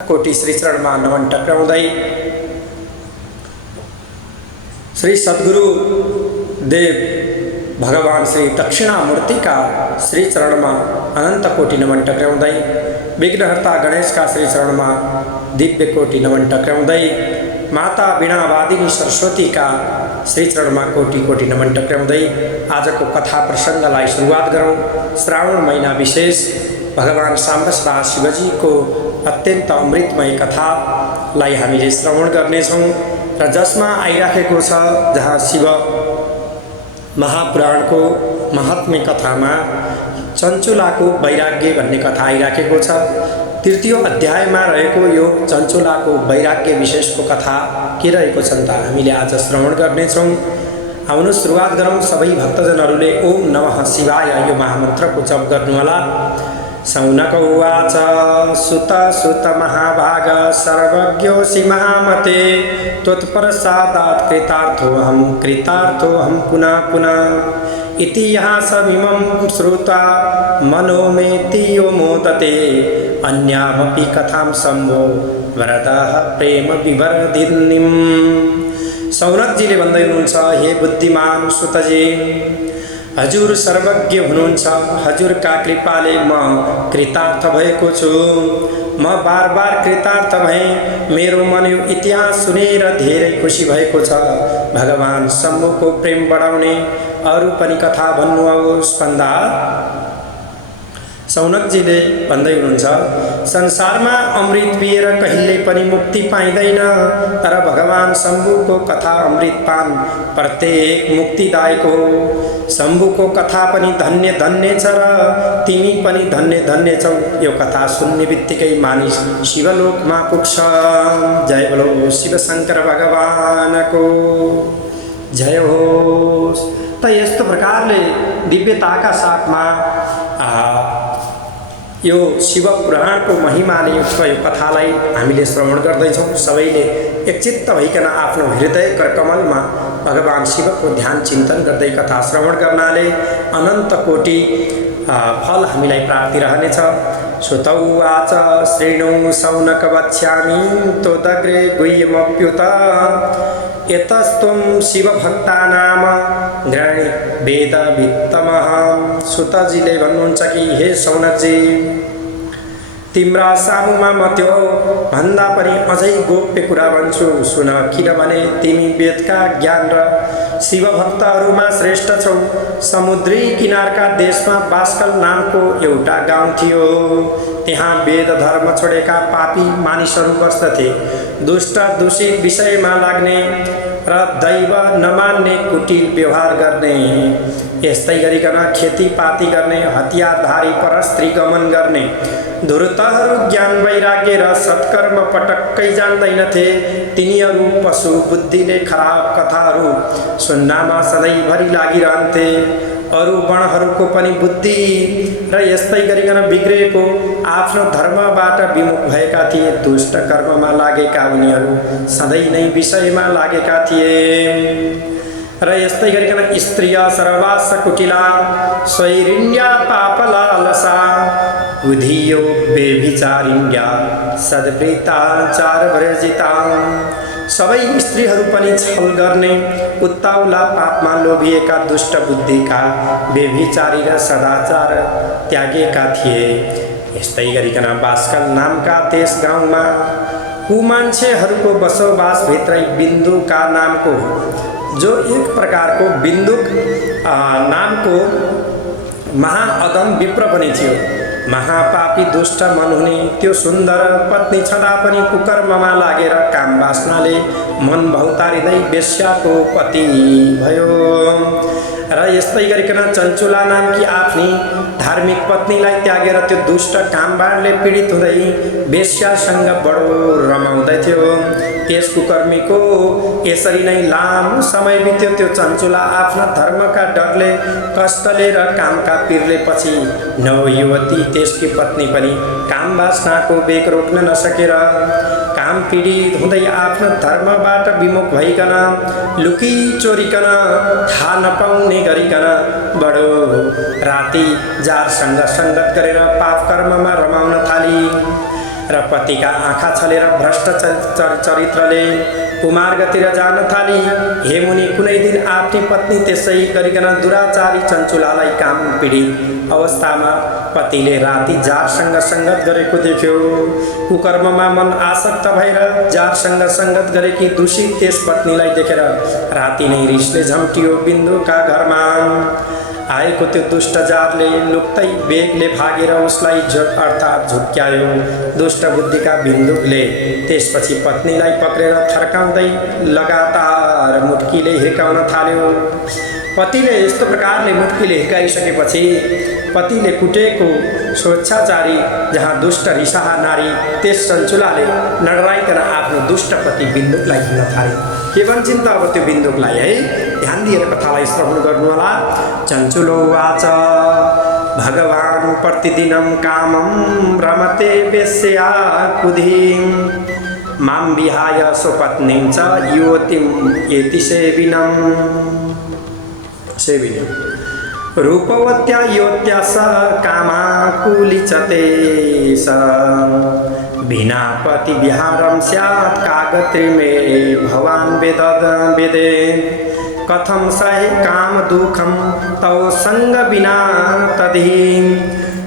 कोटि श्री चरण में नमन टक्राउँदै श्री सद्गुरु देव भगवान श्री दक्षिणामूर्ति का श्री चरण में अनंत कोटि नमन टक्राउँदै विघ्नहर्ता गणेश का श्री चरण में दिव्य कोटि नमन टक्राउँदै माता वीणावादिनी सरस्वती का श्री चरण में कोटि कोटि नमन टक्राउँदै आज को कथा प्रसंगलाई सुरुवात गरौं। श्रावण महीना विशेष भगवान साम्बसदा शिवजी को अत्यंत अमृतमय कथालाई हामीले श्रवण गर्नेछौँ र जसमा आइराखेको छ जहाँ शिव महापुराण को महात्म्य कथा में चञ्चुला को वैराग्य भन्ने कथा आइराखेको छ। तृतीय अध्याय में रहेको यो चञ्चुला को वैराग्य विशेष को कथा के रहेको छ त हामीले आज श्रवण गर्नेछौँ। आउनु सुरुवात गरौँ। सबै भक्तजनहरूले ओम नमः शिवाय यो महामन्त्र को जप गर्नुहोला। सौनक उवाच सुत सुत महाभाग सर्वज्ञोऽसि महामते त्वत्प्रसादात् कृतार्थोऽहं पुनः पुनः इति इतिहासमिमं श्रुत्वा मनो मे तीयो मोदते अन्यामपि कथां शम्भो वरदः प्रेम विवर्धिनीम्। सौनकजीले भन्दै हुनुहुन्छ, हे बुद्धिमान सुतजी, हजुर सर्वज्ञ हुनुहुन्छ। हजुरका कृपाले म कृतार्थ भएको छु। म बार बार कृतार्थ भएँ। मेरो मन यो इतिहास सुनेर धेरै खुसी भएको छ। भगवान शम्भुको प्रेम बढाउने अरू पनि कथा भन्नुहोस् भन्दा सौनकजीले भन्दै हुनुहुन्छ, संसारमा अमृत पिएर कहिले पनि मुक्ति पाइँदैन, तर भगवान शम्भुको कथा अमृतपान प्रत्येक मुक्तिदायक हो। शम्भुको कथा पनि धन्य धन्य छ र तिमी पनि धन्य धन्य छौ। यो कथा सुन्ने बित्तिकै मानिस शिवलोकमा पुग्छ। जय बोलो शिव शंकर भगवानको जय होस्। त यस्तो प्रकारले दिव्यताका साथमा यो शिव पुराण को महिमाले युक्त यो कथालाई हामीले श्रवण गर्दैछौँ। सबैले एकचित्त भइकन आफ्नो हृदय करकमलमा भगवान शिव को ध्यान चिन्तन गर्दै कथा श्रवण गर्नाले अनन्त कोटि फल हामीलाई प्राप्ति रहनेछ। श्रुतौ उवाच श्रेणु शौनक वक्ष्यामि तोदग्रे गुह्यमप्युत एतस्त्वं शिवभक्तानाम गृह्णी वेदवित्तमः। सुतजीले भन्नुहुन्छ कि हे शौनकजी, तिम्रा सामुमा म त्यो भन्दा पनि अझै गोप्य कुरा भन्छु, सुन। किनभने तिमी वेदका ज्ञान र शिवभक्तहरूमा श्रेष्ठ छौ। समुद्री किनारका देशमा बास्कल नामको एउटा गाउँ थियो। त्यहाँ वेद धर्म छोडेका पापी मानिसहरू बस्दथे। दुष्ट दूषित विषयमा लाग्ने र दैव नमान्ने कुटिल व्यवहार गर्ने, यस्तै गरिकन खेतीपाती गर्ने, हतियारधारी परस्त्री गमन गर्ने धुर्तहरू ज्ञान वैराग्य र सत्कर्म पटक्कै जान्दैनथे। तिनीहरू पशु बुद्धिले खराब कथाहरू सुन्नमा सधैँभरि लागिरहन्थे। अरू गणहरूको पनि बुद्धि र यस्तै गरिकन बिग्रेको आफ्नो धर्मबाट विमुख भएका थिए। दुष्ट कर्ममा लागेका उनीहरू सधैँ नै विषयमा लागेका थिए र यस्तै गरिकन स्त्रिय सर्वास कुटिला स्वैरिण्या पापलालसा उधियो बेभिचारिण्या सद्वृत्ताचार वर्जिता। सबै स्त्रीहरू पनि छल गर्ने, उत्ताउला पापमा लोभिएका, दुष्ट बुद्धिका, बेभिचारी र सदाचार त्यागेका थिए। यस्तै गरिकन बास्कल नामका त्यस गाउँमा कुमान्छेहरूको बसोबास भित्रै बिन्दुका नामको, जो एक प्रकारको बिन्दुक नामको महाअदम विप्र पनि थियो। महापापी दुष्ट मन हुने त्यो सुन्दर पत्नी छँदा पनि कुकर्ममा लागेर काम वासनाले मन भौतारिँदै वेश्याको पति भयो। र यस्तै गरिकन चञ्चुला नामकी आफ्नी धार्मिक पत्नीलाई त्यागेर त्यो दुष्ट कामबाणले पीडित हुँदै वेश्यासँग बडो रमाउँदैथ्यो। त्यस कुकर्मीको यसरी नै लामो समय बित्यो। त्यो चञ्चुला आफ्ना धर्मका डरले, कष्टले र कामका पीरले पछि नवयुवती त्यसकी पत्नी पनि काम वासनाको वेग रोक्न नसकेर काम पीडित हुँदै आफ्नो धर्मबाट विमुख भइकन लुकी चोरिकन थाहा नपाउने गरिकन बडो राति जारसँग सङ्गत गरेर पाप कर्ममा रमाउन थाली। र पतिका आँखा छलेर भ्रष्ट चरित्रले कुमार्गतिर जान थाली। हे मुनि, कुनै दिन आफ्नी पत्नी त्यसै गरिकन दुराचारी चञ्चुलालाई काम पीडित अवस्थामा पतिले राति जारसँग सङ्गत गरेको देख्यो। कुकर्ममा मन आसक्त भएर जारसँग सङ्गत गरेकी दूषित त्यस पत्नीलाई देखेर राति नै रिसले झम्टियो बिन्दुका घरमा। आएको त्यो दुष्ट जारले लुक्दै बेगले भागेर उसलाई अर्थात् झुक्क्यायो। दुष्ट बुद्धिका बिन्दुकले त्यसपछि पत्नीलाई पक्रेर थर्काउँदै लगातार मुट्कीले हिर्काउन थाल्यो। पतिले यस्तो प्रकारले मुट्कीले हिर्काइसकेपछि पतिले कुटेको स्वेच्छाचारी जहाँ दुष्ट रिसाहा नारी त्यस चञ्चुलाले नडराइकन आफ्नो दुष्ट पति बिन्दुकलाई हिँड्न थाले। के भन्छन् त अब त्यो बिन्दुकलाई, है? ध्यान दिएर कथालाई श्रवण गर्नुहोला। चञ्चुलो वाच भगवान् प्रतिदिनं कामं रमते वेश्या कुधिं मां विहाय स्वपत्नीं च युवतीं एति सेविनम्। रूपवत्या युवत्या स कामाकुलिचते स विना पति विहारं स्यात् कागत्रिमे भवान् वेदे कथं सहे काम दुखम तव संग बिना तदि।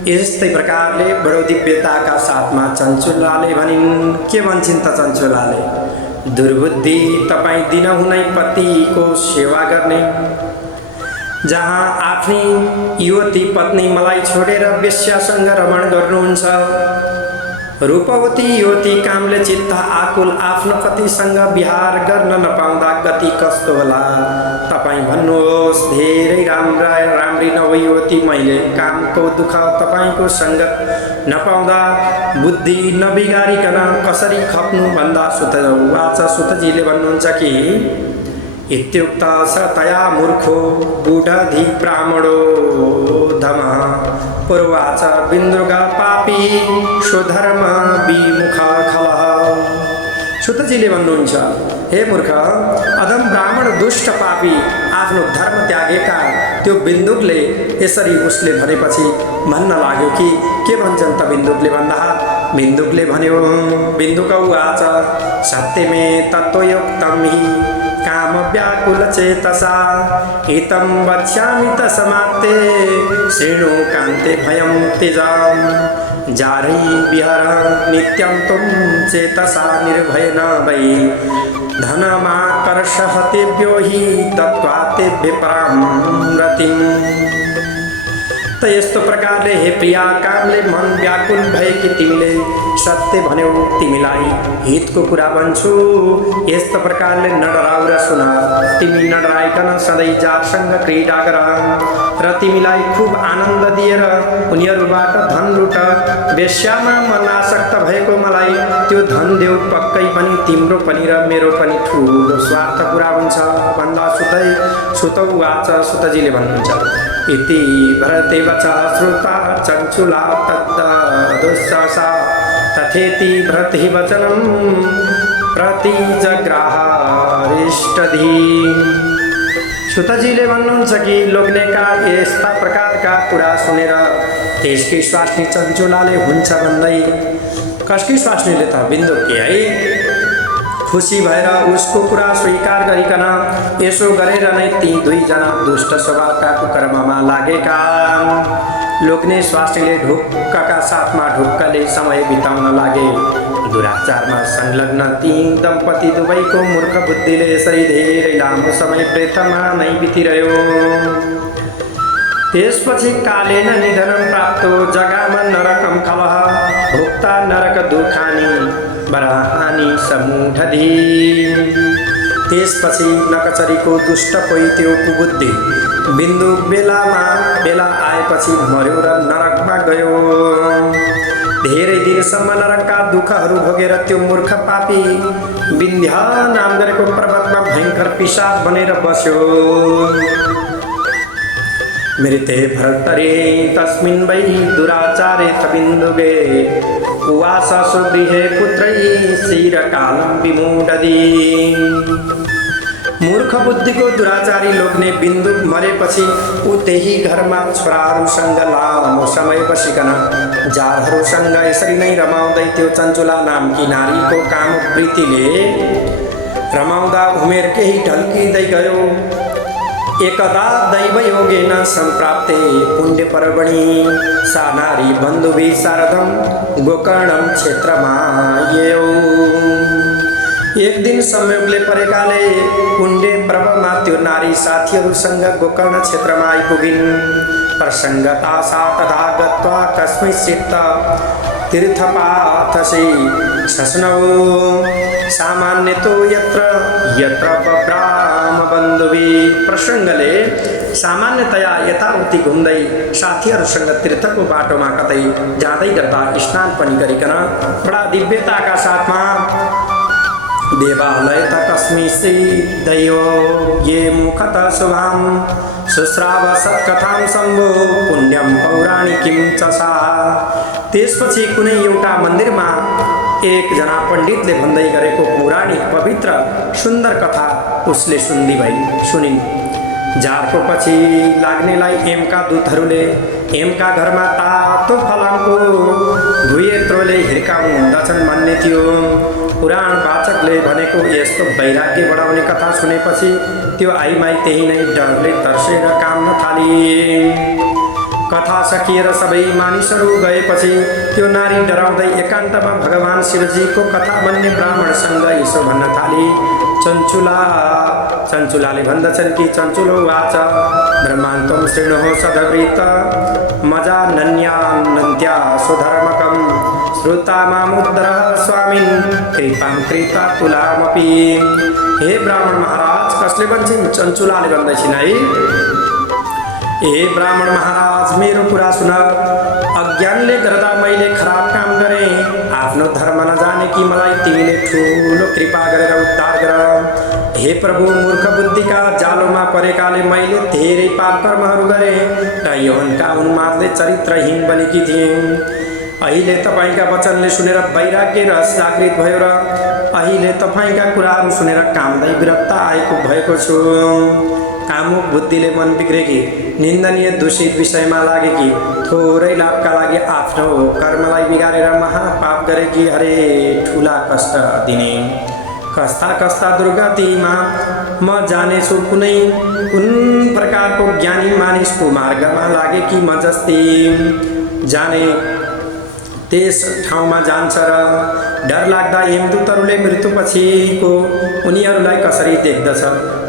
यस्तै प्रकारले बडो दिव्यताका साथमा चञ्चुलाले भनिन्। के भन्छन् त चञ्चुलाले? दुर्बुद्धि, तपाईँ दिनहुनै पतिको सेवा गर्ने, जहाँ आफ्नी युवती पत्नी मलाई छोडेर वेश्यासँग रमण गर्नुहुन्छ। रूपवती युवती कामले चित्त आकुल आफ्नो पतिसँग विहार गर्न नपाउँदा गति कस्तो होला? तपाईँ भन्नुहोस्। धेरै राम्री नव युवती मैले कामको दुःख तपाईँको सङ्गत नपाउँदा बुद्धि नबिगारिकन कसरी खप्नु भन्दा सुत वाच सुतजीले भन्नुहुन्छ कि इत्युक्त स तया मूर्खो बुढधी ब्राह्मणो धम पूर्वाच बिन्दुगा पापी स्वधर्म विमुख खलः। सुतजीले भन्नुहुन्छ, हे मूर्ख, अधम ब्राह्मण दुष्ट पापी आफ्नो धर्म त्यागेका त्यो बिन्दुकले यसरी उसले भनेपछि भन्न लाग्यो कि के भन्छन् त बिन्दुकले भन्दा? बिन्दुकले भन्यो, बिन्दुक उवाच सत्यमे तत्त्वयुक्तं हि काम व्याकुल चेतसा हितं वक्ष्यामि तस्मात्ते शृणु कान्ते भयं त्यजाम् जारै विहर नित्यं त्वं चेतसा निर्भयेन वै धनमाकर्षः तेभ्यो हि दत्त्वा तेभ्य परां रतिम्। त यस्तो प्रकारले हे प्रिया, कामले मन व्याकुल भएकी तिमीले सत्य भन्यौ, तिमीलाई हितको कुरा भन्छु। यस्तो प्रकारले नडराउ र सुन। तिमी नडराइकन सधैँ जातसँग क्रीडा गर र तिमीलाई खूब आनन्द दिएर उनीहरूबाट धन लुट। वेश्यामा मन आसक्त भएको मलाई त्यो धन देऊ, पक्कै पनि तिम्रो पनि र मेरो पनि ठुलो स्वार्थ पुरा हुन्छ भन्दा सुतौ वाच सुतजीले भन्नुहुन्छ। इति भरते वचः श्रुता चञ्चुला तद्दुःशसा तथेति भरति वचनं प्रतिजग्राह इष्टधी। सुतजीले भन्नुहुन्छ कि लोग्नेका यस्ता प्रकारका कुरा सुनेर त्यसकी स्वास्नी चञ्चुलाले हुन्छ भन्दै कसकी स्वास्नीले त बिन्दुकी, है, खुसी भएर उसको कुरा स्वीकार गरिकन यसो गरेर नै ती दुईजना दुष्ट स्वभावका कुकर्ममा लागेका। लोग्ने स्वास्नीले ढुक्कका साथमा ढुक्कले समय बिताउन लागे। दुराचारमा संलग्न ती दम्पति दुवैको मूर्ख बुद्धिले यसरी धेरै लामो समय प्रेतमा नै बितिरह्यो। त्यसपछि कालेन निधनं प्राप्तो जगाम नरकं खलः भोक्ता नरक दुखानी बराहानी समूढधी। त्यसपछि नकचरीको दुष्ट पैत्यो कुबुद्धि बिन्दु बेला आएपछि मर्यो र नरकमा गयो। धेरै दिनसम्म नरकका दुःखहरू भोगेर त्यो मूर्ख पापी विन्ध्य नाम गरेको पर्वतमा भयङ्कर पिशाच बनेर बस्यो। मृते भर्तरे तस्मिन् वै दुराचारे तबिन्दुगे उवास स्वगृहे पुत्रै शिरकालं विमूढधी। मूर्ख बुद्धिको दुराचारी लोग्ने बिन्दु मरेपछि ऊ त्यही घरमा छोराहरूसँग लामो समय बसिकन जारहरूसँग यसरी नै रमाउँदै त्यो चञ्चुला नामकी नारीको कामवृत्तिले रमाउँदा उमेर केही ढल्किँदै गयो। एकदा दैवयोगेन सम्प्राप्ते पुण्यपर्वणि सा नारी बन्धुभि शारदं गोकर्णं क्षेत्रमा ययौ। एक दिन संयोगले परेकाले पुण्य पर्वमा त्यो नारी साथीहरूसँग गोकर्ण क्षेत्रमा आइपुगिन्। प्रसङ्गता सा तथा गत्वा कस्मैचित् तीर्थपाथसि शश्नौ। सामान्यतो यत्र यत्र ब्राह्मबन्धुभिः। प्रसङ्गले सामान्यतया यताउति घुम्दै साथीहरूसँग तीर्थको बाटोमा कतै जाँदै गर्दा स्नान पनि गरिकन बडा दिव्यताका साथमा देवालय तस्मिंश्चित् दैवो ये मुखतः शुभां शुश्राव सत्कथां शम्भो पुण्यं पौराणिकीं च सा। त्यसपछि कुनै एउटा मन्दिरमा एकजना पण्डितले भन्दै गरेको पौराणिक पवित्र सुन्दर कथा उसले सुनिन्। जाडको पछि लाग्नेलाई यमका दूतहरूले यमका घरमा तातो फलामको भुइँत्रोले हिर्काउँदछन् भन्ने थियो। पुराण वाचकले भनेको यस्तो वैराग्य बढाउने कथा सुनेपछि त्यो आइमाई त्यही नै डरले तर्सेर काम्न थाली। कथा सकिएर सबै मानिसहरू गएपछि त्यो नारी डराउँदै एकान्तमा भगवान शिवजीको कथा भन्ने ब्राह्मणसँग यसो भन्न थाली। चञ्चुलाले भन्दछन् कि चञ्चुलो वाच ब्रह्मान्तं शृणुः सदवृत मजानन्यानन्त्या सुधर्मकं श्रुता मामुद्रः स्वामिन् कृपां कृता तुलामपि। हे ब्राह्मण महाराज, कसले भन्छन्? चञ्चुलाले भन्दछन् है। ए ब्राह्मण महाराज, मेरो कुरा सुन। अज्ञानले गर्दा मैले खराब काम गरेँ। आफ्नो धर्म नजाने कि मलाई तिमीले ठुलो कृपा गरेर उद्धार गर। हे प्रभु, मूर्ख बुद्धिका जालोमा परेकाले मैले धेरै पाप कर्महरू गरेँ र यौनका उन्मादले चरित्रहीन बनेकी थिएँ। अहिले तपाईँका वचनले सुनेर वैराग्य र जागृत भयो र अहिले तपाईँका कुराहरू सुनेर कामदै विरक्त भएको छु। कामुक बुद्धिले मन बिग्रेकी, निन्दनीय दूषित विषयमा लागेकी, थोरै लाभका लागि आफ्नो कर्मलाई बिगारेर महापाप गरेकी, हरे ठुला कष्ट दिने कस्ता कस्ता दुर्गतिमा म जानेछु। कुन प्रकारको ज्ञानी मानिसको मार्गमा लागेकी म जस्तै जाने त्यस ठाउँमा जान्छ र डर लाग्दा यमदूतहरूले मृत्युपछिको उनीहरूलाई कसरी देख्दछ।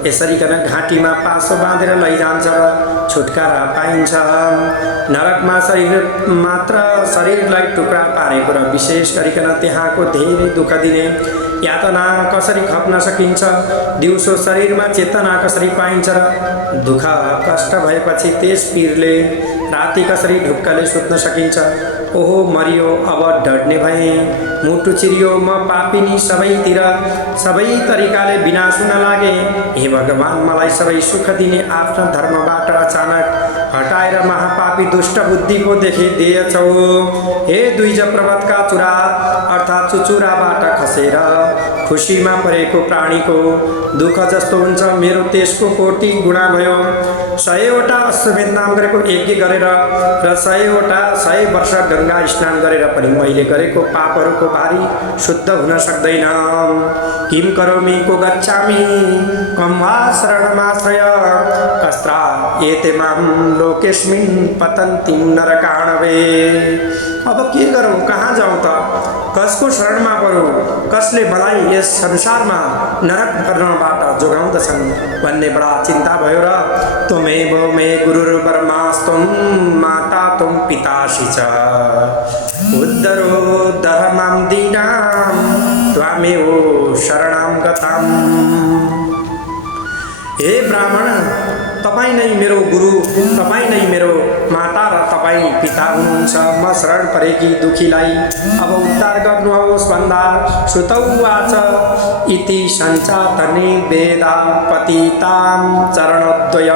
यसरी कन घाँटीमा पासो बाँधेर लैजान्छ र छुटकारा पाइन्छ। नरकमा शरीरलाई टुक्रा पारेको र विशेष गरिकन त्यहाँको धेरै दुःख दिने यातना कसरी खप्न सकिन्छ। दिउँसो शरीरमा चेतना कसरी पाइन्छ र दुःख कष्ट भएपछि त्यस पीरले राति कसरी ढुक्कले सुत्न सकिन्छ। ओहो मरियो, अब डढ्ने भए, मुटु चिरियो, म पापिनी सबैतिर सबै तरिकाले विनाश हुन लागे। हे भगवान, मलाई सबै सुख दिने आफ्नो धर्मबाट अचानक हटाएर महापापी दुष्ट बुद्धि पो देखिदिएछौ। हे द्विज पर्वतका चुरा अर्थात् चुचुराबाट खसेर खुसीमा परेको प्राणीको दुःख जस्तो हुन्छ मेरो त्यसको कोटि गुणा भयो। 100वटा अश्वमेध नाम गरेको यज्ञ गरेर र 100 वर्ष गंगा स्नान गरेर पनि मैले गरेको पापहरूको भारी शुद्ध हुन सक्दैन। किम करोमि को गच्छामि कम वा शरणमाश्रय कस्त्रा एते मां लोकेस्मिन् पतन्तिं नरकाणवे। अब के गरौँ, कहाँ जाउँ त, कसको शरणमा परूँ, कसले मलाई यस संसारमा नरक कर्मबाट जोगाउँदछन् भन्ने बडा चिन्ता भयो र त्वमेव मे गुरुर्ब्रह्मास्त्वं माता त्वं पितासि च उद्धरोद्धर मां दीनां त्वामेव शरणं गताम्। हे ब्राह्मण, तपाईँ नै मेरो गुरु, तपाईँ नै मेरो माता र तपाईँ पिता हुनुहुन्छ। म शरण परेकी दुखीलाई अब उद्धार गर्नुहोस् भन्दा सुत उवाच इति सञ्चातने वेदा पतितां चरणद्वय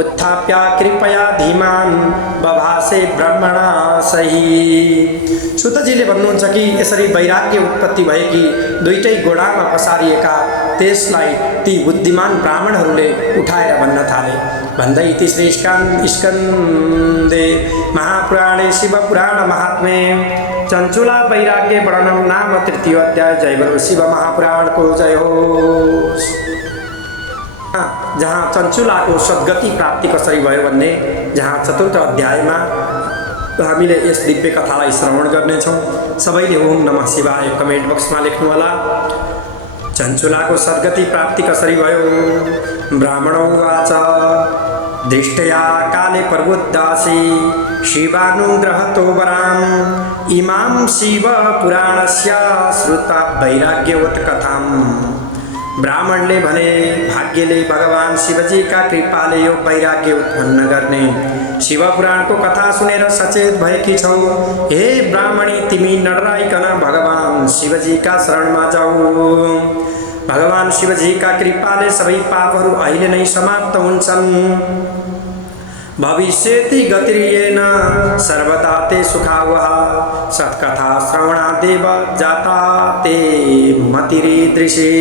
उत्थाप्य कृपया धीमान् बभासे ब्रह्मणा सही। सुतजीले भन्नुहुन्छ कि यसरी वैराग्य उत्पत्ति भएकी दुईटै घोडामा पसारिएका त्यसलाई ती बुद्धिमान ब्राह्मणहरूले उठाएर भन्न थाले। भन्दै तीसरे स्कन्दे महापुराणे शिवपुराण महात्म्ये चञ्चुला वैराग्य वर्णनम नाम तृतीय अध्याय। जय बोलो शिव महापुराणको जय होस्। जहाँ चञ्चुलाको सद्गति प्राप्ति कसरी भयो भन्ने जहाँ चतुर्थ अध्यायमा हामीले यस दिव्य कथालाई श्रवण गर्नेछौँ। सबैले ओम नमः शिवाय कमेन्ट बक्समा लेख्नुहोला। चञ्चुलाको सद्गति प्राप्ति कसरी भयो। ब्राह्मणो वाच दृष्टया काले प्रबुद्धासि शिवानुग्रहतो वराम् इमां शिव पुराणस्य श्रुता वैराग्यवत कथाम्। ब्राह्मणले भने भाग्यले भगवान शिवजीका कृपाले यो वैराग्य उत्पन्न गर्ने शिवपुराणको कथा सुनेर सचेत भएकी छौ। हे ब्राह्मणी, तिमी नडराइकन भगवान शिवजीका शरणमा जाऊ। भगवान शिवजीका कृपाले सबै पापहरू अहिले नै समाप्त हुन्छन्। भविष्यति गतिर्येन सर्वदा ते सुखावह सत्कथा श्रवणादेव जाता ते मतिरीदृशी।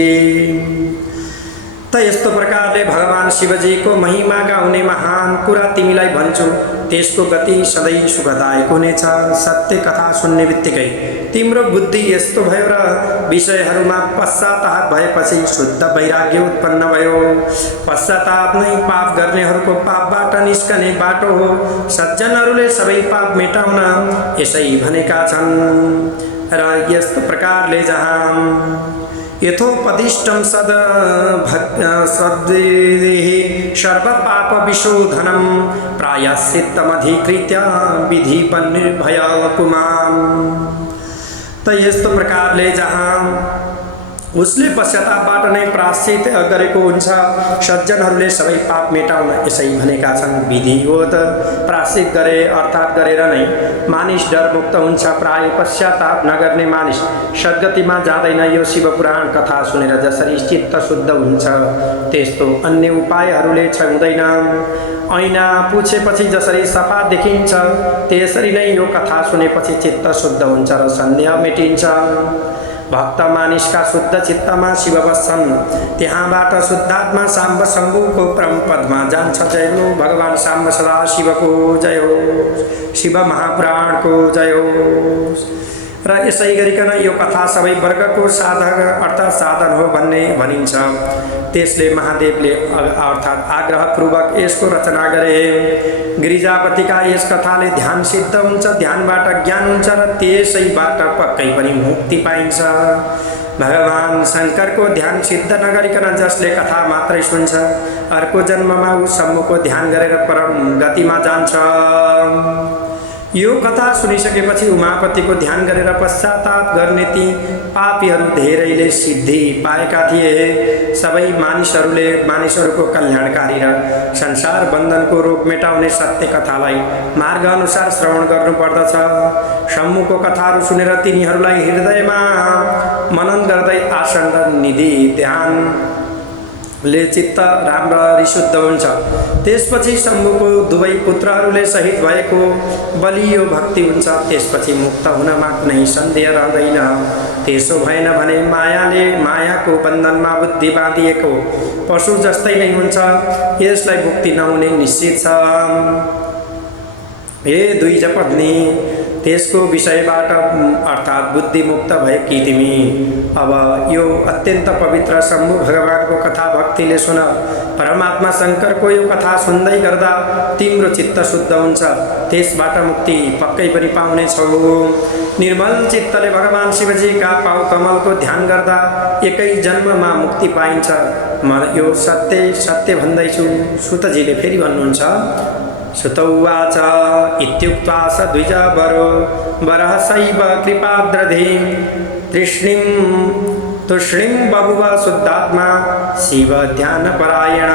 त यस्तो प्रकारले भगवान शिवजीको महिमा गाउने महान कुरा तिमीलाई भन्छु, त्यसको गति सधैँ सुखदायक हुनेछ। सत्य कथा सुन्ने बित्तिकै तिम्रो बुद्धि यस्तो भयो र विषयहरूमा पश्चाताप भएपछि शुद्ध वैराग्य उत्पन्न भयो। पश्चाताप नै पाप गर्नेहरूको पापबाट निस्कने बाटो हो। सज्जनहरूले सबै पाप मेटाउन यसै भनेका छन्। र यस्तो प्रकारले जहाँ यथोपदिष्टं सर्वपाप विशोधनं प्रायश्चित्तमधिकृत्य विधिपन्निर्भय पुमान्। त यस्तो प्रकारले जहाँ उसले पश्चातापबाट नै प्रायश्चित गरेको हुन्छ। सज्जनहरूले सबै पाप मेटाउन यसै भनेका छन्। विधिवत प्रायश्चित गरे अर्थात् गरेर नै मानिस डरमुक्त हुन्छ। प्राय पश्चाताप नगर्ने मानिस सद्गतिमा जाँदैन। यो शिवपुराण कथा सुनेर जसरी चित्त शुद्ध हुन्छ त्यस्तो अन्य उपायहरूले हुँदैन। ऐना पुछेपछि जसरी सफा देखिन्छ त्यसरी नै यो कथा सुनेपछि चित्त शुद्ध हुन्छ र सन्देह मेटिन्छ। भक्त मानिसका शुद्ध चित्तमा शिव बस्छन्। त्यहाँबाट शुद्धात्मा साम्ब शम्भुको परम पदमा जान्छ। जय हो भगवान साम्ब सदा शिवको जय हो। शिव महापुराणको जय हो। र यसै गरिकन यो कथा सबै वर्गको साधक अर्थात् साधन हो भन्ने भनिन्छ। त्यसले महादेवले अर्थात् आग्रहपूर्वक यसको रचना गरे। गिरिजापतिका यस कथाले ध्यान सिद्ध हुन्छ। ध्यानबाट ज्ञान हुन्छ र त्यसैबाट पक्कै पनि मुक्ति पाइन्छ। भगवान शङ्करको ध्यान सिद्ध नगरिकन जसले कथा मात्रै सुन्छ अर्को जन्ममा ऊ सम्मुखको ध्यान गरेर परम गतिमा जान्छ। यो कथा सुनिसकेपछि उमापतिको ध्यान गरेर पश्चाताप गर्ने ती पापीहरू धेरैले सिद्धि पाएका थिए। सबै मानिसहरूको कल्याणकारी र संसार बन्धनको रोग मेटाउने सत्य कथालाई मार्ग अनुसार श्रवण गर्नुपर्दछ। सम्मुखको कथाहरू सुनेर तिनीहरूलाई हृदयमा मनन गर्दै आसन र निधि ध्यानले चित्त राम्ररी शुद्ध हुन्छ। त्यसपछि शम्भुको दुवै पुत्रहरूले सहित भएको बलियो भक्ति हुन्छ। त्यसपछि मुक्त हुनमा कुनै सन्देह रहँदैन। त्यसो भएन भने मायाको बन्धनमा बुद्धि बाँधिएको पशु जस्तै नै हुन्छ। यसलाई मुक्ति नहुने निश्चित छ। हे द्विजपत्नी, त्यसको विषयबाट अर्थात् बुद्धि मुक्त भएकी तिमी अब यो अत्यन्त पवित्र शम्भु भगवानको कथा भक्तिले सुन। परमात्मा शङ्करको यो कथा सुन्दै गर्दा तिम्रो चित्त शुद्ध हुन्छ। त्यसबाट मुक्ति पक्कै पनि पाउने छौ। निर्मल चित्तले भगवान शिवजीका पाउ कमलको ध्यान गर्दा एकै जन्ममा मुक्ति पाइन्छ। म यो सत्य भन्दैछु। सुतजीले फेरि भन्नुहुन्छ। सुत उवाच इत्युक्त्वा स द्विजवरो वरः सैव कृपाद्रधिं तूष्णीं बभुव शुद्धात्मा शिव ध्यानपरायण।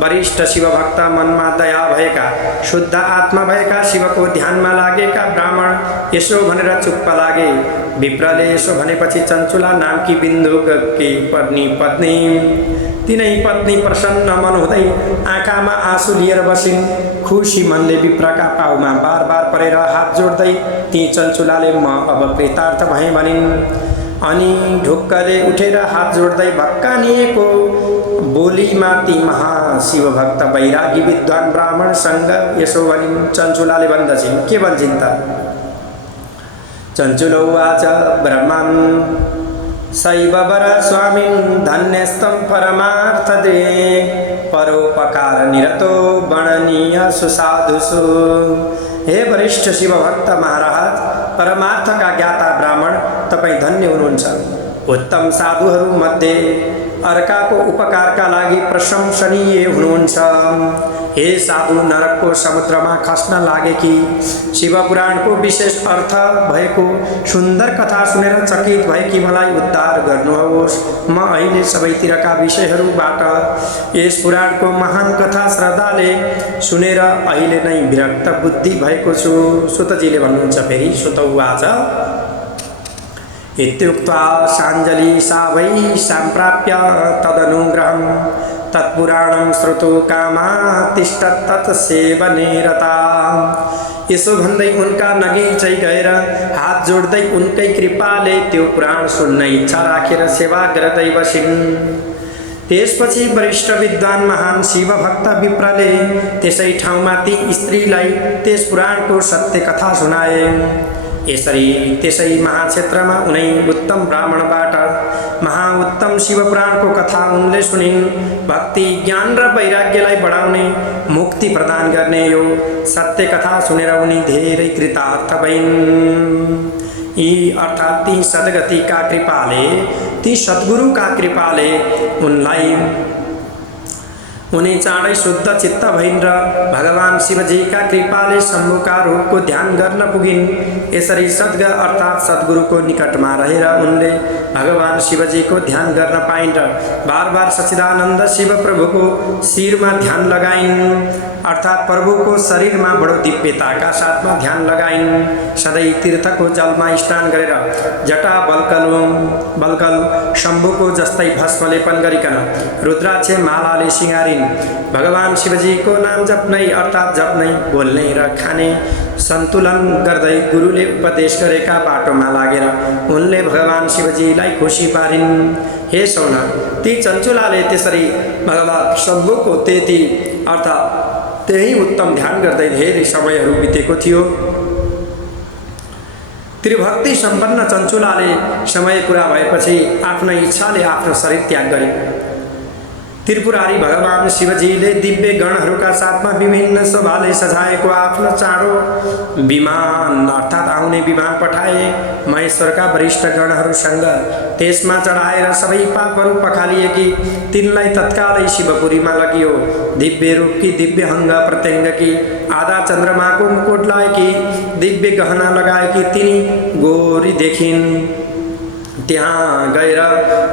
वरिष्ठ शिवभक्त मनमा दया भएका शुद्ध आत्मा भएका शिवको ध्यानमा लागेका ब्राह्मण यसो भनेर चुप्प लागे। विप्रले यसो भनेपछि चञ्चुला नामकी बिन्दुकी पत्नी तिनै पत्नी प्रसन्न मन हुँदै आँखामा आँसु लिएर बसिन्। खुसी मनले विप्रका पाउमा बार बार परेर हात जोड्दै ती चञ्चुलाले म अब कृतार्थ भएँ भनिन्। अनि ढुक्कले उठेर हात जोड्दै भक्कानिएको बोलीमा ती महाशिवभक्त वैरागी विद्वान ब्राह्मणसँग यसो भनिन्। चञ्चुलाले भन्दछिन्, के भन्छन् त? चञ्चुलो उवाच ब्रह्मन् शैववर स्वामिन् धन्यस्तं परमार्थदे परोपकार निरतो वर्णनीय सुसाधुषु। हे वरिष्ठ शिवभक्त महाराज, परमार्थ का ज्ञाता ब्राह्मण, तपाईँ धन्य हुनुहुन्छ। उत्तम साधुहरू मध्ये अर्काको उपकारका लागि प्रशंसनीय हुनुहुन्छ। हे साधु, नरकको समुद्रमा खस्न लागेकी शिवपुराणको विशेष अर्थ भएको सुन्दर कथा सुनेर चकित भएकी मलाई उद्धार गर्नुहोस्। म अहिले सबैतिरका विषयहरूबाट यस पुराणको महान कथा श्रद्धाले सुनेर अहिले नै विरक्त बुद्धि भएको छु। सुतजीले भन्नुहुन्छ फेरि, सुत उवाच इत्युक्त्वा साञ्जलि सा वै सम्प्राप्य तदनुग्रहं तत्पुराणं श्रुतु कामा तिष्ठत् तत्सेवने रता। यसो भन्दै उनका नगीचै गएर हात जोड्दै उनकै कृपाले त्यो पुराण सुन्न इच्छा राखेर सेवा गर्दै बसिन्। त्यसपछि वरिष्ठ विद्वान महान शिवभक्त विप्रले त्यसै ठाउँमा ती स्त्रीलाई त्यस पुराणको सत्य कथा सुनाए। यसरी त्यसै महाक्षेत्रमा उनै उत्तम ब्राह्मणबाट महाउत्तम शिवपुराणको कथा उनले सुनिन्। भक्ति, ज्ञान र वैराग्यलाई बढाउने, मुक्ति प्रदान गर्ने यो सत्य कथा सुनेर उनी धेरै कृतार्थ भइन्। यी अर्थात् ती सद्गतिका कृपाले, ती सद्गुरुका कृपाले उनी चाँडै शुद्ध चित्त भइन् र भगवान शिवजीका कृपाले शम्भुका रूपको ध्यान गर्न पुगिन्। यसरी सद्ग अर्थात् सद्गुरुको निकटमा रहेर उनले भगवान शिवजीको ध्यान गर्न पाइन् र बार बार सच्चिदानन्द शिव प्रभुको शिरमा ध्यान लगाइन्, अर्थात् प्रभुको शरीरमा बडो दिव्यताका साथमा ध्यान लगाइन्। सधैँ तीर्थको जलमा स्नान गरेर जटा बल्कल शम्भुको जस्तै भस्म लेपन गरिकन रुद्राक्ष मालाले सिँगारिन्। भगवान शिवजीको नाम जप्नै अर्थात् जप्नै, बोल्ने र खाने सन्तुलन गर्दै गुरुले उपदेश गरेका बाटोमा लागेर उनले भगवान शिवजीलाई खुसी पारिन्। हे सौना, ती चञ्चुलाले त्यसरी भगवान शम्भुको त्यही उत्तम ध्यान गर्दै धेरै समयहरू बितेको थियो। त्रिभक्ति सम्पन्न चञ्चुलाले समय पुरा भएपछि आफ्नै इच्छाले आफ्नो शरीर त्याग गरे। त्रिपुरारी भगवान शिवजीले दिव्य गणहरूका साथमा विभिन्न शोभाले सजाएको आफ्नो चाँडो विमान अर्थात् आउने विमान पठाए। महेश्वरका वरिष्ठ गणहरूसँग त्यसमा चढाएर सबै पापहरू पखालिएकी तिनलाई तत्कालै शिवपुरीमा लगियो। दिव्य रूपकी, दिव्य अङ्ग प्रत्यङ्गकी, आधा चन्द्रमाको मुकुट लगाएकी, दिव्य गहना लगाएकी तिनी गोरी देखिन्। त्यहाँ गएर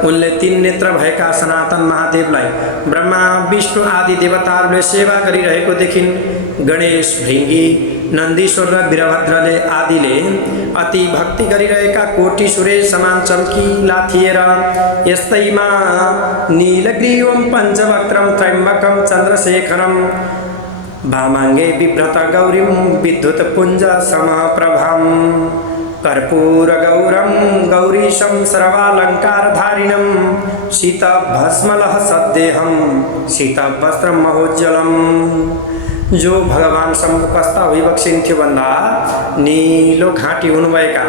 उनले तीन नेत्र भएका सनातन महादेवलाई ब्रह्मा, विष्णु आदि देवताहरूले सेवा गरिरहेको देखिन्। गणेश, भृङ्गी, नन्दीश्वर र वीरभद्रले आदिले अति भक्ति गरिरहेका कोटी सूर्य समान चम्किला थिए र यस्तैमा नीलग्रीवं पञ्चवक्त्रं त्र्यम्बकं चन्द्रशेखरं वामाङ्गे बिभ्रत गौरीं विद्युत्पुञ्ज समप्रभां कर्पूरगौरं गौरीशं सर्वालङ्कारधारिणं शीतभस्मलः सद्देहं शीतवस्त्रं महोज्ज्वलम्। जो भगवान शम्भुकस्ता भइबक्सिन्थ्यो भन्दा नीलो घाँटी हुनुभएका,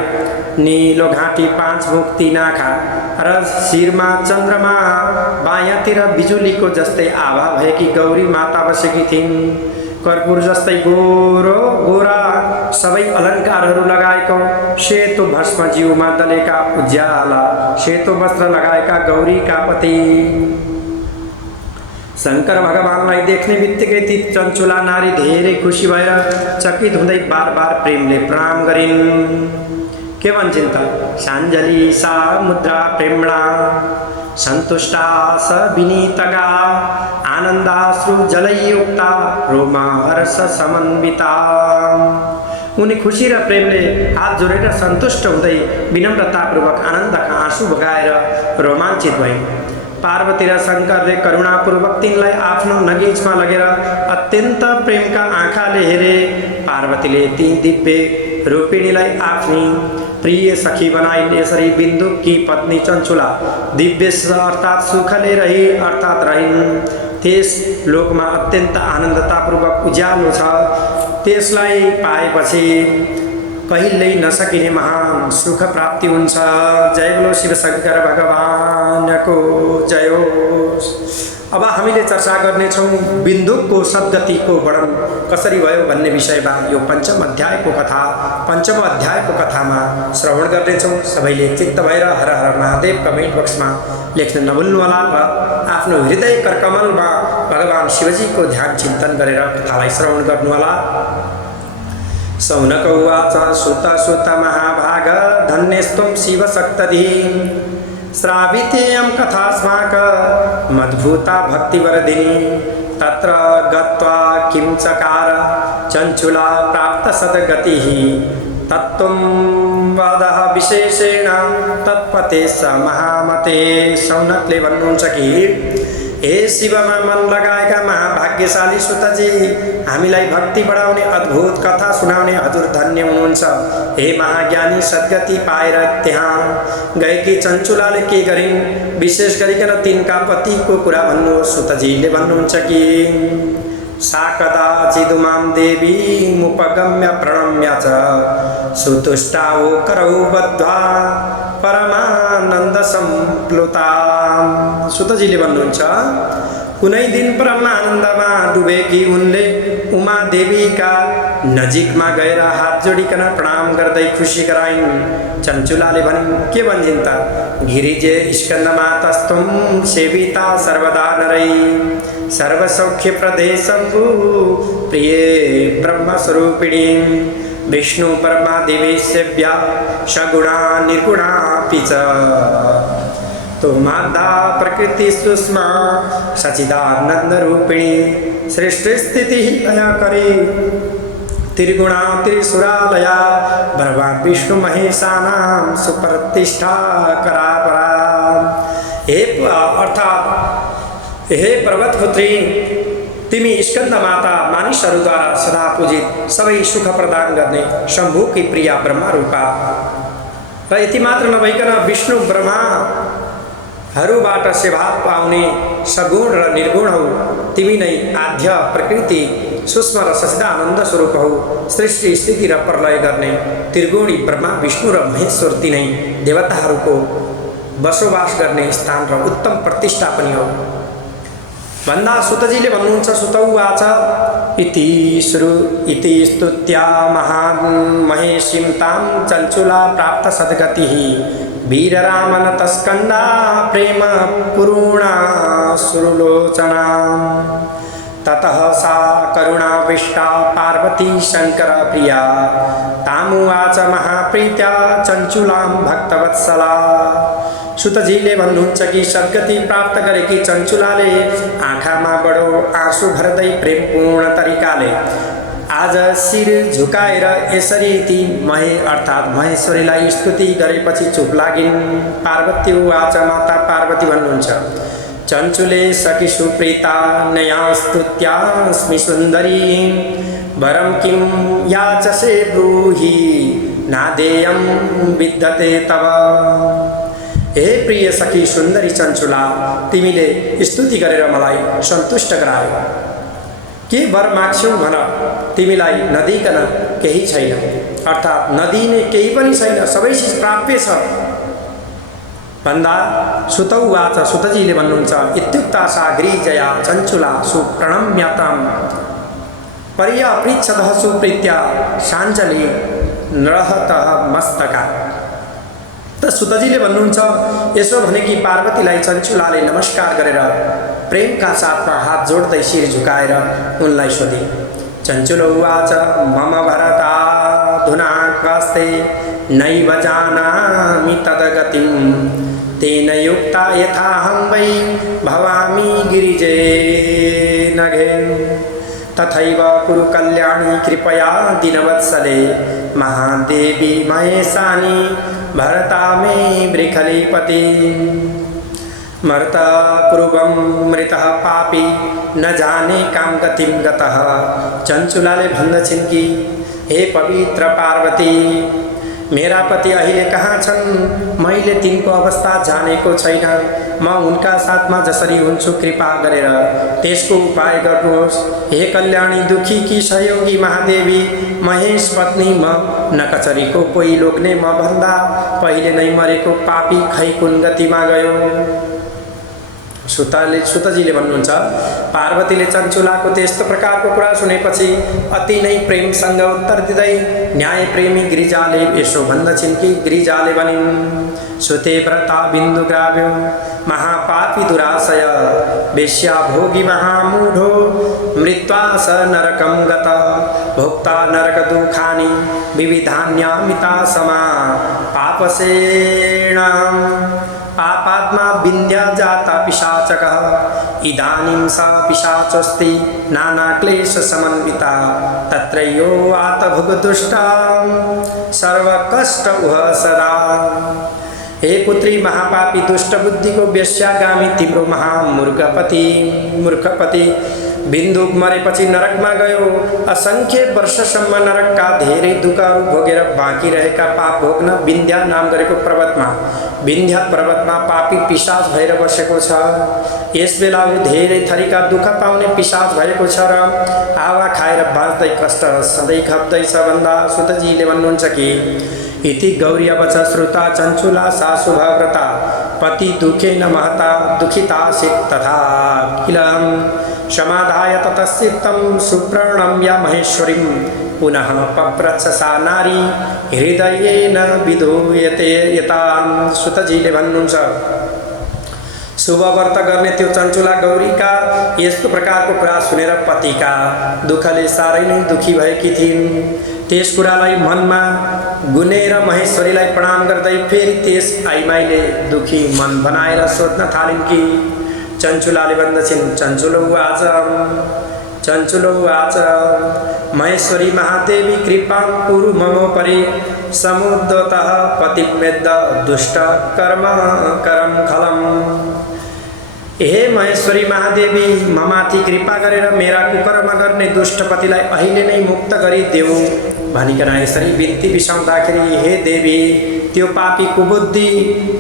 नीलो घाँटी, 5 मुख 3 आँखा र शिरमा चन्द्रमा, बायाँतिर बिजुलीको जस्तै आभा भएकी गौरी माता बसेकी थिइन्। कर्पूर जस्तै गोरा सबै अलङ्कारहरू लगाएको, सेतो भस्म जिउमा दलेका उज्याला, सेतो वस्त्र लगाएका गौरीका पति शङ्कर भगवानलाई देख्ने बित्तिकै ती चञ्चुला नारी धेरै खुसी भएर चकित हुँदै बार बार प्रेमले प्रणाम गरिन्। के भन्छन् त? साञ्जलि सा मुद्रा प्रेम्णा सन्तुष्टा स विनीतका आनन्दाश्रु जलयुक्ता रोमा हर्ष समन्विता। उनी खुसी र प्रेमले हात जोडेर सन्तुष्ट हुँदै विनम्रतापूर्वक आनन्दका आँसु बगाएर रोमाञ्चित भइन्। पार्वती र शङ्करले करुणापूर्वक तिनलाई आफ्नो नगिचमा लगेर अत्यन्त प्रेमका आँखाले हेरे। पार्वतीले ती दिव्य रूपिणीलाई आफ्नी प्रिय सखी बनाइन्। यसरी बिन्दुकी पत्नी चञ्चुला दिव्य अर्थात् सुखले रहिन्। त्यस लोकमा अत्यन्त आनन्दतापूर्वक उज्यालो छ। त्यसलाई पाएपछि कहिल्यै नसकिने महान सुख प्राप्ति हुन्छ। जय बोलो शिव शङ्कर भगवानको जय होस्। अब हामीले चर्चा गर्नेछौँ बिन्दुकको सद्गतिको वर्णन कसरी भयो भन्ने विषयमा। यो पञ्चम अध्यायको कथामा श्रवण गर्नेछौँ। सबैले चित्त भएर हर हर महादेव कमेन्ट बक्समा लेख्न नभुल्नुहोला र आफ्नो हृदय करकमलमा भगवान् शिवजीको ध्यान चिन्तन गरेर कथालाई श्रवण गर्नुहोला। सौनक उवाच सुत सुत महाभाग धन्यस्त्वं शिवशक्तधिः श्रावितेयं कथास्माक मद्भूता भक्तिवर्धिनी। तत्र गत्वा किं चकार चञ्चुला प्राप्त सद्गतिः तत्त्वं वदः विशेषेण तत्पते स महामते। सौनकले भन्नुहुन्छ कि हे शिवमा मन लगाएका महाभाग्यशाली सुतजी, हामीलाई भक्ति बढाउने अद्भुत कथा सुनाउने हजुर धन्य हुनुहुन्छ। हे महाज्ञानी, सद्गति पाएर त्यहाँ गएकी चञ्चुलाले के गरिन्? विशेष गरिकन तिनका पतिको कुरा भन्नु। सुतजीले भन्नुहुन्छ कि सा कदाचिदुमां देवीमुपगम्य प्रणम्य च सुतुष्टावो करौ बद्ध्वा परमानन्द सम्प्लुता। सुतजीले भन्नुहुन्छ कुनै दिन परम आनन्दमा डुबेकी उनले उमा देवीका नजिकमा गएर हात जोडिकन प्रणाम गर्दै खुसी गराइन्। चञ्चुलाले भनिन् के भन्छन् त? गिरिजे स्कन्दमातस्त्वं सेविता सर्वदा नरै सर्वसौख्य प्रदे शम्भु प्रिये ब्रह्मस्वरूपिणी। विष्णु परमा देवी सेव्या सगुणा निर्गुणापि च तोमाद्धा प्रकृति सुष्मा सचिदानंद रूपिणी। सृष्टि स्थिति लयकरी त्रिगुणा त्रिसुरालया भगवान् विष्णु महेशानां सुप्रतिष्ठा करापरा। हे अर्थात् हे पर्वतपुत्री, तिमी स्कन्द माता मानिसहरूद्वारा सदा पूजित सबै सुख प्रदान गर्ने शम्भुकी प्रिया ब्रह्मा रूपा र यति मात्र नभइकन विष्णु ब्रह्माहरूबाट सेवा पाउने सगुण र निर्गुण हौ। तिमी नै आद्य प्रकृति सूक्ष्म र सच्चिदानन्द स्वरूप हौ। सृष्टि स्थिति र प्रलय गर्ने त्रिगुणी ब्रह्मा विष्णु र महेश्वर तिनै देवताहरूको बसोबास गर्ने स्थान र उत्तम प्रतिष्ठा पनि हो भन्दा सुतजीले भन्नुहुन्छ सुतौवाच इति स्तुत्या महान् महेशीं तां चञ्चुला प्राप्त सद्गतिः वीररामन तस्कन्दा प्रेम पुरुणा सुरलोचना। ततः सा करुणाविष्टा पार्वती शंकर प्रिया तामुवाच महाप्रीत्या चञ्चुलां भक्तवत्सला। सुतजीले भन्नुहुन्छ कि सद्गति प्राप्त गरेकी चञ्चुलाले आँखामा बडो आँसु भर्दै प्रेमपूर्ण तरिकाले आज शिर झुकाएर यसरी ती अर्थात् महेश्वरीलाई स्तुति गरेपछि चुप लागिन्। पार्वती उवाच माता पार्वती भन्नुहुन्छ चञ्चुले सखी सुप्रीता नया स्तुत्यास्मि सुन्दरी वरं किं याचसे ब्रूहि नादेयं विद्यते तव। हे प्रिय सखी सुन्दरी चञ्चुला, तिमीले स्तुति गरेर मलाई सन्तुष्ट गरायो। के वर माग्छौ भन, तिमीलाई नदिकन केही छैन, अर्थात् नदिने केही पनि छैन, सबै चिज प्राप्य छ भन्दा सुतौवाच सुतजीले भन्नुहुन्छ इत्युक्ता सा गिरिजया चञ्चुला सुप्रणम्यतां पर्यापृच्छतः सुप्रीत्या साञ्जलि नरहतः मस्तका। त सुतजीले भन्नुहुन्छ यसो भने कि पार्वतीलाई चञ्चुलाले नमस्कार गरेर प्रेमका साथमा हात जोड्दै शिर झुकाएर उनलाई सोधे। चञ्चुल उवाच मम भरताधुना कस्ते नैव जानामि तद्गतिं तेन युक्ता यथाहं वै भवामि गिरिजे नघे तथैव कुरु कल्याणी कृपया दीनवत्सले महादेवी महेशानी भरता मे वृखलीपति मर्ता पूर्वं मृतः पापी न जाने काम गतिम गतः। चञ्चुलाले भन्दछिन् कि हे पवित्र पार्वती मेरा पति अहिले कहाँ छन्, मैले तिनको अवस्था जानेको छैन। म उनका साथमा जसरी हुन्छु कृपा गरेर त्यसको उपाय गर्नुहोस्। हे कल्याणी दुखी की सहयोगी महादेवी महेश पत्नी म नकचरीको कोही लोग्ने म भन्दा पहिले नै मरेको पापी खै कुन गतिमा गयो। सुतजीले भन्नुहुन्छ पार्वतीले चञ्चुलाको त्यस्तो प्रकारको कुरा सुनेपछि अति नै प्रेमसँग उत्तर दिँदै न्याय प्रेमी गिरिजाले यसो भन्दछिन् कि गिरिजाले भनिन् सुते व्रता बिन्दु ग्राव्यो महापापी दुराशय वेश्या भोगी महामूढो मृत्वा स नरकं गत भोक्ता नरक दुखानि विविधान्यामिता समा पापसेण पापात्मा विन्ध्या जाता पिशाचकः इदानीं सा पिशाचोऽस्ति नानाक्लेश समन्विता तत्रैयो आतभुगदुष्टा सर्वकष्ट उह सदा। हे पुत्री महापापी दुष्ट बुद्धि को वेश्यागामी तिम्रो मूर्खपति बिन्दुक मरेपछि नरकमा गयो। असंख्य वर्षसम्म नरकका धेरै दुःखहरू भोगेर बाँकी रहेका पाप भोग्न विन्ध्या नाम गरेको विन्ध्या पर्वतमा पापी पिशाच भएर बसेको छ। यसबेला ऊ धेरै थरीका दुःख पाउने पिशाच भएको छ र हावा खाएर बाँच्दै कष्ट सधैँ खप्दैछ भन्दा सुतजीले भन्नुहुन्छ कि इति गौरी वच श्रुता चञ्चुला सा शुभव्रता पति दुखेन महता दुखितासीत् तथा किलं समाधाय ततश्चित्तं सुप्रणम्य महेश्वरीं पुनः पप्रच्छ सा नारी हृदयेन विधूयते यतां। सुतजीले भन्नुहुन्छ शुभ व्रत गर्ने त्यो चञ्चुला गौरीका यस्तो प्रकारको कुरा सुनेर पतिका दुःखले साह्रै नै दुखी भएकी थिइन्। त्यस कुरालाई मनमा गुनेर महेश्वरीलाई प्रणाम गर्दै फेरि त्यस आइमाईले दुखी मन बनाएर सोध्न थालिन् कि चञ्चुलाले भन्दछिन् चञ्चुलो आज महेश्वरी महादेवी कृपां कुरु ममोपरि समुद्यतः पतिमेद्द दुष्ट कर्म करम खलम। हे महेश्वरी महादेवी ममाथि कृपा गरेर मेरा कुकर्म गर्ने दुष्ट पतिलाई अहिले नै मुक्त गरिदेऊ भनिकन यसरी बिन्ती बिसाउँदाखेरि हे देवी त्यो पापी कुबुद्धि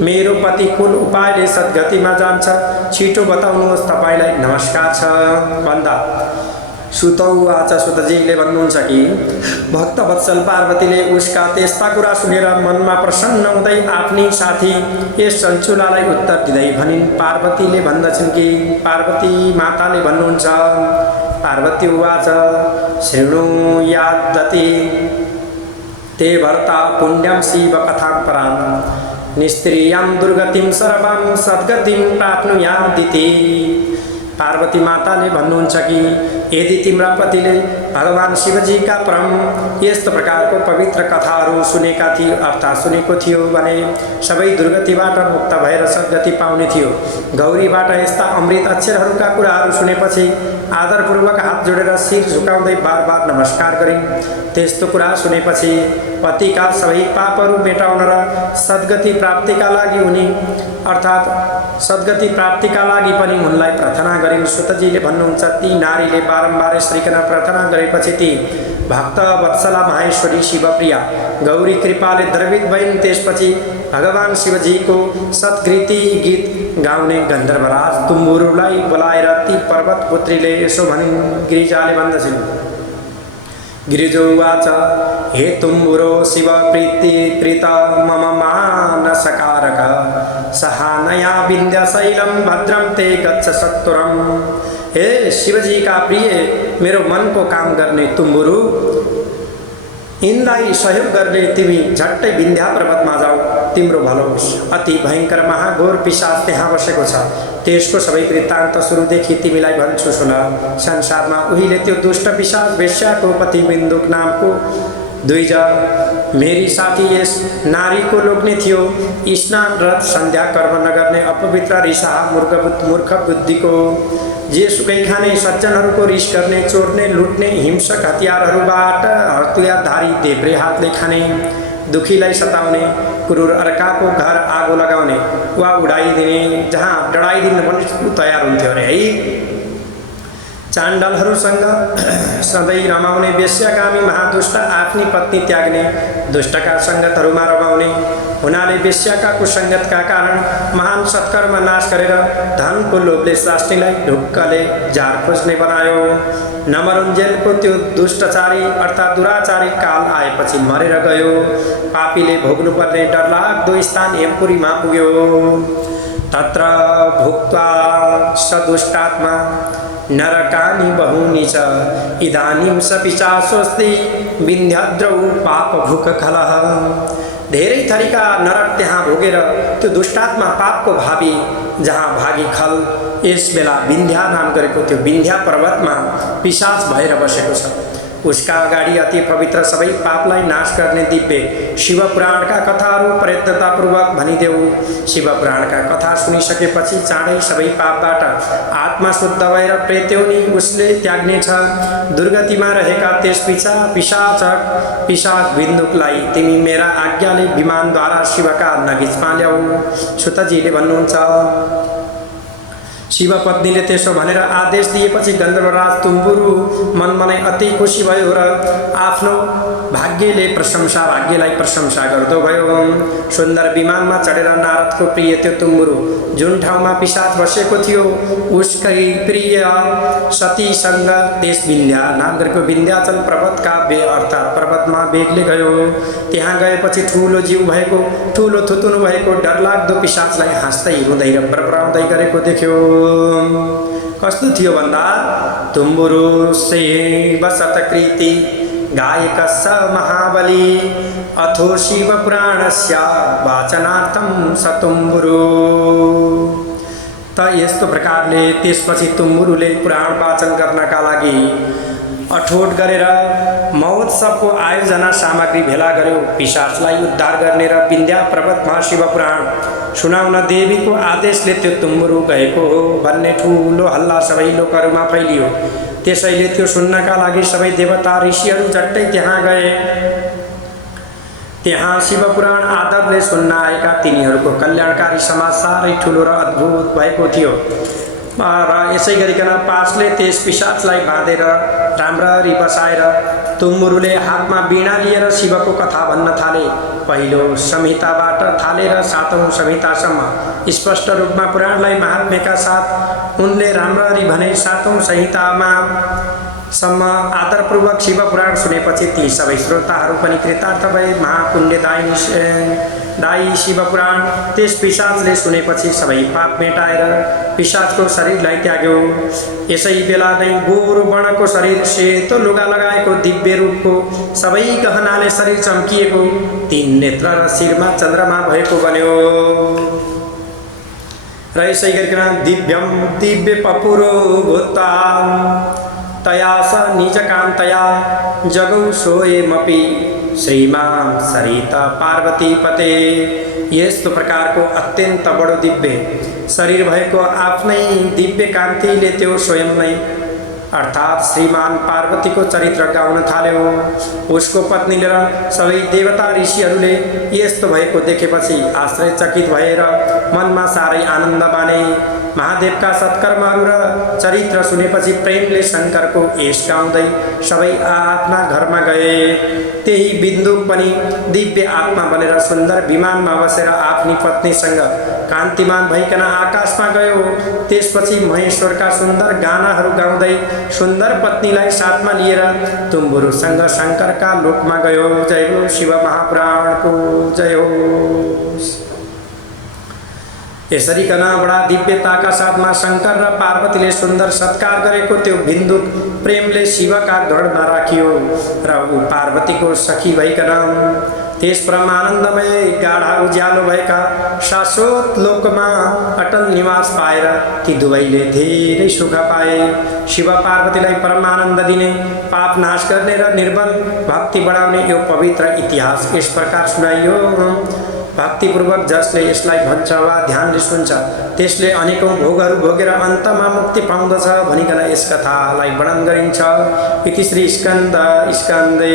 मेरो पति कुन उपायले सद्गतिमा जान्छ छिटो बताउनुहोस्, तपाईलाई नमस्कार छ भन्दा सुतौवाच सुतजीले भन्नुहुन्छ कि भक्त वत्सल पार्वतीले उसका त्यस्ता कुरा सुनेर मनमा प्रसन्न हुँदै आफ्नी साथी यस चञ्चुलालाई उत्तर दिँदै भनिन्। पार्वतीले भन्दछन् कि पार्वती माताले भन्नुहुन्छ पार्वती उवाच शृणुयाद्दति ते भर्ता पुण्यं शिव कथां परां निस्त्रियां दुर्गतिं सर्वां सद्गतिं प्राप्नुयादिति। पार्वती माताले भन्नुहुन्छ कि यदि तिम्रा पतिले भगवान शिवजीका परम यस्तो प्रकारको पवित्र कथाहरू सुनेका थिए अर्थात् सुनेको थियो भने सबै दुर्गतिबाट मुक्त भएर सद्गति पाउने थियो। गौरीबाट यस्ता अमृत अक्षरहरूका कुराहरू सुनेपछि आदरपूर्वक हात जोडेर शिर झुकाउँदै बार बार नमस्कार गरिन्। त्यस्तो कुरा सुनेपछि पतिका सबै पापहरू मेटाउन र सद्गति प्राप्तिका लागि उनी अर्थात् सद्गति प्राप्तिका लागि पनि उनलाई प्रार्थना गरिन्। सुतजीले भन्नुहुन्छ ती नारीले बारम्बार यसरीकन प्रार्थना गरेपछि ती भक्त वत्सला माहेश्वरी शिवप्रिया गौरी कृपाले द्रवित भइन्। त्यसपछि भगवान शिवजीको सत्कृति गीत गाउने गन्धर्वराज तुम्बुरुलाई बोलाएर ती पर्वत पुत्रीले यसो भनिन्। गिरिजाले भन्दछिन् गिरिजोवाच हे तुम्बुरो शिव प्रीत मम मानसकारक सहानया विन्ध्यशैलं भद्रं ते गच्छ सत्वरम्। हे शिवजी का प्रिय मेरो मनको काम गर्ने तुम्बुरु यिनलाई सहयोग गर्ने तिमी झट्टै विन्ध्या पर्वतमा जाऊ, तिम्रो भलो होस्। अति भयंकर महाघोर पिशाच त्यहाँ बसेको छ, त्यसको सबै वृत्तान्त सुरुदेखि तिमीलाई भन्छु सुन। संसारमा उहिले त्यो दुष्ट पिशाच वेश्याको पति बिन्दुक नामको दुईजा मेरी साथी यस नारीको लोग्ने थियो। स्नान व्रत सन्ध्या कर्म नगर्ने अपवित्र रिसा मूर्ख बुद्धिको। जेसुकै खाने सज्जनहरूको रिस गर्ने, चोर्ने, लुट्ने, हिंसक हतियारहरूबाट हतियारधारी देब्रे हातले खाने, दुखीलाई सताउने, क्रूर अर्काको घर आगो लगाउने वा उडाइदिने, जहाँ डढाइदिन पनि तयार हुन्थ्यो अरे है। चाण्डालहरूसँग सधैँ रमाउने, वेश्याकामी महादुष्ट आफ्नी पत्नी त्याग्ने, दुष्टका सङ्गतहरूमा रमाउने हुनाले वेश्याका कुसङ्गतका कारण महान सत्कर्म नाश गरेर धनको लोभले स्वास्नीलाई ढुक्कले जार खोज्ने बनायो। नमरुन्जेलको त्यो दुष्टचारी अर्थात् दुराचारी काल आएपछि मरेर गयो। पापीले भोग्नुपर्ने डरलाग्दो स्थान यमपुरीमा पुग्यो। तत्र भुक्त्वा स दुष्टात्मा नरकानि बहूनि च इदानीं स पिशाचोऽस्ति विन्ध्याद्रौ पापभुक्खलः। धेरै थरीका नरक त्यहाँ भोगेर त्यो दुष्टात्मा पापको भावी जहाँ भागी खल यस बेला विन्ध्या नाम गरेको त्यो विन्ध्या पर्वतमा पिशाच भएर बसेको छ। उसका अगाडि अति पवित्र सबै पापलाई नाश गर्ने दिव्य शिवपुराणका कथाहरू प्रयत्नतापूर्वक भनिदेऊ। शिवपुराणका कथा सुनिसकेपछि चाँडै सबै पापबाट आत्मा शुद्ध भएर प्रेत्योनी उसले त्याग्नेछ। दुर्गतिमा रहेका त्यस पिशाच बिन्दुकलाई तिमी मेरा आज्ञाले विमानद्वारा शिवका नगिचमा ल्याऊ। सुतजीले भन्नुहुन्छ। शिवपत्नीले त्यसो भनेर आदेश दिएपछि गन्धर्वराज तुम्बुरु मनमनै अति खुसी भयो र आफ्नो भाग्यलाई प्रशंसा गर्दो भयो। सुन्दर विमानमा चढेर नारदको प्रिय त्यो तुम्बुरु जुन ठाउँमा पिशाच बसेको थियो उसकै प्रिय सतीसँग त्यस विन्ध्या नाम गरेको विन्ध्याचल पर्वतका अर्थात् पर्वतमा बेगले गयो। त्यहाँ गएपछि ठुलो जिउ भएको, ठुलो थुतुनु भएको डरलाग्दो पिशाचलाई हाँस्दै रुँदै र बरबराउँदै गरेको देख्यो। कस्तो थियो भन्दा तुम्बुरु सेव सतकृति गायकस्य महाबली अथो शिव पुराणस्य वाचनार्थं स तुम्बुरु। त यस्तो प्रकारले त्यसपछि तुम्बुरुले पुराण वाचन गर्नका लागि अठोट गरेर महोत्सवको आयोजना सामग्री भेला गर्यो। पिशाचलाई उद्धार गर्ने र विन्ध्या पर्वतमा शिवपुराण सुनाउन देवीको आदेशले त्यो तुम्बुरु गएको हो भन्ने ठुलो हल्ला सबै लोकहरूमा फैलियो। त्यसैले त्यो सुन्नका लागि सबै देवता ऋषिहरू झट्टै त्यहाँ गए। त्यहाँ शिवपुराण आदरले सुन्न आएका तिनीहरूको कल्याणकारी समाज साह्रै ठुलो र अद्भुत भएको थियो र यसै गरिकन पासले त्यस पिशाचलाई बाँधेर राम्ररी बसाएर तुम्बुरुले हातमा वीणा लिएर शिवको कथा भन्न थाले। पहिलो संहिताबाट थालेर सातौं संहितासम्म स्पष्ट रूपमा पुराणलाई महात्म्यका साथ उनले राम्ररी भने सातौं संहितामा सम्म आदरपूर्वक शिवपुराण सुनेपछि ती सबै श्रोताहरू पनि कृतार्थ भए। महापुण्यदायी शिवपुराण त्यस पिशाचले सुनेपछि सबै पाप मेटाएर पिशाचको शरीरलाई त्याग्यो। यसै बेला नै गोरु वर्णको शरीर, सेतो लुगा लगाएको, दिव्य रूपको, सबै गहनाले शरीर चम्किएको, 3 नेत्र र शिरमा चन्द्रमा भएको बन्यो। र यसै गरिकन दिव्य पपुरो भूत्वा तया स निजकान्तया जगौ सोयमपि श्रीमान् सरित पार्वती पते। यस्तो प्रकारको अत्यन्त बडो दिव्य शरीर भएको आफ्नै दिव्य कान्तिले त्यो स्वयं नै अर्थात् श्रीमान पार्वतीको चरित्र गाउन थाल्यो। उसको पत्नीले र सबै देवता ऋषिहरूले यस्तो भएको देखेपछि आश्चर्यचकित भएर मनमा साह्रै आनन्द माने। महादेवका सत्कर्महरू र चरित्र सुनेपछि प्रेमले शङ्करको यश गाउँदै सबै आफ्ना घरमा गए। त्यही बिन्दुक पनि दिव्य आत्मा बनेर सुन्दर विमानमा बसेर आफ्नी पत्नीसँग कान्तिमान भइकन आकाशमा गयो। त्यसपछि महेश्वरका सुन्दर गानाहरू गाउँदै सुन्दर पत्नीलाई साथमा लिएर तुम्बुरुसँग शङ्करका लोकमा गयो। जय हो शिव महापुराणको जय हो। यसरी कन बडा दिव्यताका साथमा शङ्कर र पार्वतीले सुन्दर सत्कार गरेको त्यो बिन्दुक प्रेमले शिवका गढमा राखियो र ऊ पार्वतीको सखी भइकन त्यस परम आनन्दमय गाढा उज्यालो भएका शाश्वत लोकमा अटल निवास पाएर ती दुवैले धेरै सुख पाए। शिव पार्वतीलाई परमानन्द दिने, पाप नाश गर्ने र निर्बल भक्ति बढाउने यो पवित्र इतिहास यस प्रकार सुनाइयो। भक्तिपूर्वक जसले यसलाई भन्छ वा ध्यानले सुन्छ त्यसले अनेकौं भोगहरू भोगेर अन्तमा मुक्ति पाउँदछ भनिकन यस कथालाई वर्णन गरिन्छ। इति श्री स्कन्दे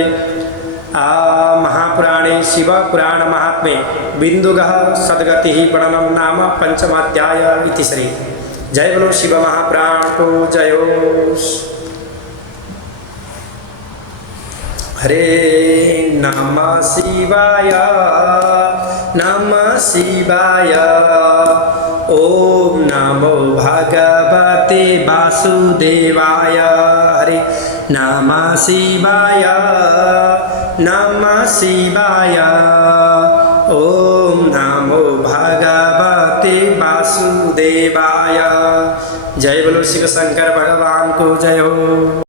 महापुराणे शिव पुराण महात्म्ये बिन्दुगः सद्गतिः वर्णनं नाम पंचमाध्याय। इति श्री। जय बोलो शिव महापुराण को जय हो। हरे नमः शिवाय नमः शिवाय। ओम नमो भगवते वासुदेवाय। हरे नमः शिवाय नमः शिवाय। ओम नमो भगवते वासुदेवाय। जय बोलो शिव शंकर भगवान को जय हो।